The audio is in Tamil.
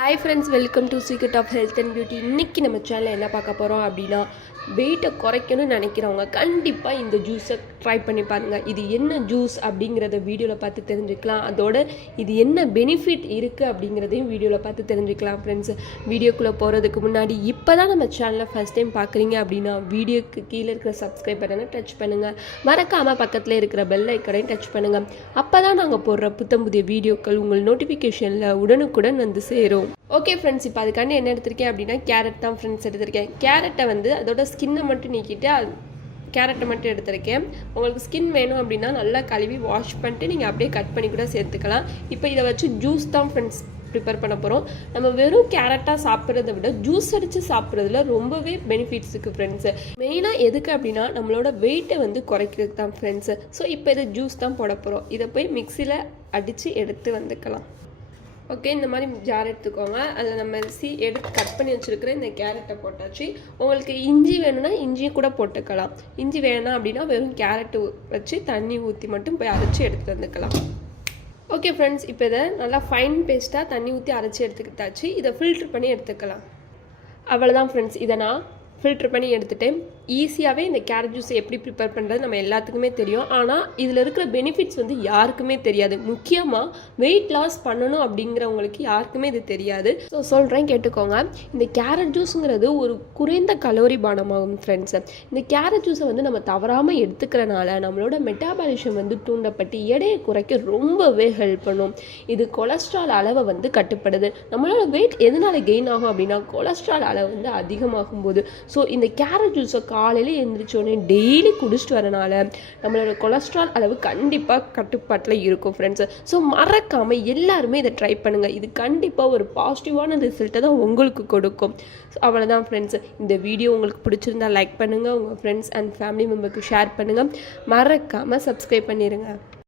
Hi friends welcome to secret of health and beauty இன்றைக்கி நம்ம சேனலில் என்ன பார்க்க போகிறோம் அப்படின்னா வெயிட்டை குறைக்கணும்னு நினைக்கிறவங்க கண்டிப்பாக இந்த ஜூஸை ட்ரை பண்ணி பாருங்கள் இது என்ன ஜூஸ் அப்படிங்கிறத வீடியோவில் பார்த்து தெரிஞ்சுக்கலாம். அதோட இது என்ன பெனிஃபிட் இருக்குது அப்படிங்கிறதையும் வீடியோவில் பார்த்து தெரிஞ்சுக்கலாம் ஃப்ரெண்ட்ஸ் வீடியோக்குள்ளே போகிறதுக்கு முன்னாடி இப்போ தான் நம்ம சேனலை ஃபஸ்ட் டைம் பார்க்குறீங்க அப்படின்னா வீடியோக்கு கீழே இருக்கிற சப்ஸ்கிரைப் பட்டனை டச் பண்ணுங்கள் மறக்காமல் பக்கத்தில் இருக்கிற பெல் ஐக்கனையும் டச் பண்ணுங்கள் அப்போ தான் நாங்கள் போடுற புத்தம் புதிய வீடியோக்கள் உங்கள் நோட்டிஃபிகேஷனில் உடனுக்குடன் வந்து சேரும். ஓகே ஃப்ரெண்ட்ஸ் இப்போ அதுக்காண்டி என்ன எடுத்திருக்கேன் அப்படின்னா கேரட் தான் ஃப்ரெண்ட்ஸ் எடுத்திருக்கேன். கேரட்டை வந்து அதோட ஸ்கின்னை மட்டும் நீக்கிட்டு அது கேரட்டை மட்டும் எடுத்திருக்கேன். உங்களுக்கு ஸ்கின் வேணும் அப்படின்னா நல்லா கழுவி வாஷ் பண்ணிட்டு நீங்கள் அப்படியே கட் பண்ணி கூட சேர்த்துக்கலாம். இப்போ இதை வச்சு ஜூஸ் தான் ஃப்ரெண்ட்ஸ் ப்ரிப்பேர் பண்ண போகிறோம் நம்ம வெறும் கேரட்டாக சாப்பிட்றத விட ஜூஸ் அடித்து சாப்பிட்றதுல ரொம்பவே பெனிஃபிட்ஸ் இருக்குது ஃப்ரெண்ட்ஸு மெயினாக எதுக்கு அப்படின்னா நம்மளோட வெயிட்டை வந்து குறைக்கிறதுக்கு தான் ஃப்ரெண்ட்ஸு ஸோ இப்போ இதை ஜூஸ் தான் போட போகிறோம் இதை போய் மிக்சியில் அடித்து எடுத்து வந்துக்கலாம். ஓகே இந்த மாதிரி ஜார் எடுத்துக்கோங்க. அதில் நம்ம சி எடுத்து கட் பண்ணி வச்சுருக்கிற இந்த கேரட்டை போட்டாச்சு. உங்களுக்கு இஞ்சி வேணும்னா இஞ்சியும் கூட போட்டுக்கலாம். இஞ்சி வேணாம் அப்படின்னா வெறும் கேரட்டு வச்சு தண்ணி ஊற்றி மட்டும் போய் அரைச்சி எடுத்து வந்துக்கலாம். ஓகே ஃப்ரெண்ட்ஸ் இப்போ இதை நல்லா ஃபைன் பேஸ்ட்டாக தண்ணி ஊற்றி அரைச்சி எடுத்துக்கிட்டாச்சு. இதை ஃபில்ட்ரு பண்ணி எடுத்துக்கலாம். அவ்வளோதான் ஃப்ரெண்ட்ஸ் இதை நான் ஃபில்ட்ரு பண்ணி எடுத்துட்டேன். ஈஸியாகவே இந்த கேரட் ஜூஸ் எப்படி ப்ரிப்பேர் பண்ணுறது நம்ம எல்லாத்துக்குமே தெரியும். ஆனால் இதில் இருக்கிற பெனிஃபிட்ஸ் வந்து யாருக்குமே தெரியாது. முக்கியமாக வெயிட் லாஸ் பண்ணணும் அப்படிங்கிறவங்களுக்கு யாருக்குமே இது தெரியாது. ஸோ சொல்கிறேன் கேட்டுக்கோங்க. இந்த கேரட் ஜூஸுங்கிறது ஒரு குறைந்த கலோரி பானமாகும் ஃப்ரெண்ட்ஸ் இந்த கேரட் ஜூஸை வந்து நம்ம தவறாமல் எடுத்துக்கிறனால நம்மளோட மெட்டாபாலிசம் வந்து தூண்டப்பட்டு எடையை குறைக்க ரொம்பவே ஹெல்ப் பண்ணும். இது கொலஸ்ட்ரால் அளவை வந்து கட்டுப்படுது. நம்மளோட வெயிட் எதனால கெயின் ஆகும் அப்படின்னா கொலஸ்ட்ரால் அளவு வந்து அதிகமாகும் போது ஸோ இந்த கேரட் ஜூஸை காலையில் எழுந்திரிச்சோடனே டெய்லி குடிச்சிட்டு வரனால நம்மளோட கொலஸ்ட்ரால் அளவு கண்டிப்பாக கட்டுப்பாட்டில் இருக்கும் ஃப்ரெண்ட்ஸ் ஸோ மறக்காமல் எல்லாருமே இதை ட்ரை பண்ணுங்கள் இது கண்டிப்பாக ஒரு பாசிட்டிவான ரிசல்ட்டை தான் உங்களுக்கு கொடுக்கும். ஸோ அவ்வளோதான் ஃப்ரெண்ட்ஸ் இந்த வீடியோ உங்களுக்கு பிடிச்சிருந்தா லைக் பண்ணுங்கள் உங்கள் ஃப்ரெண்ட்ஸ் அண்ட் ஃபேமிலி மெம்பருக்கு ஷேர் பண்ணுங்கள் மறக்காமல் சப்ஸ்கிரைப் பண்ணிடுங்க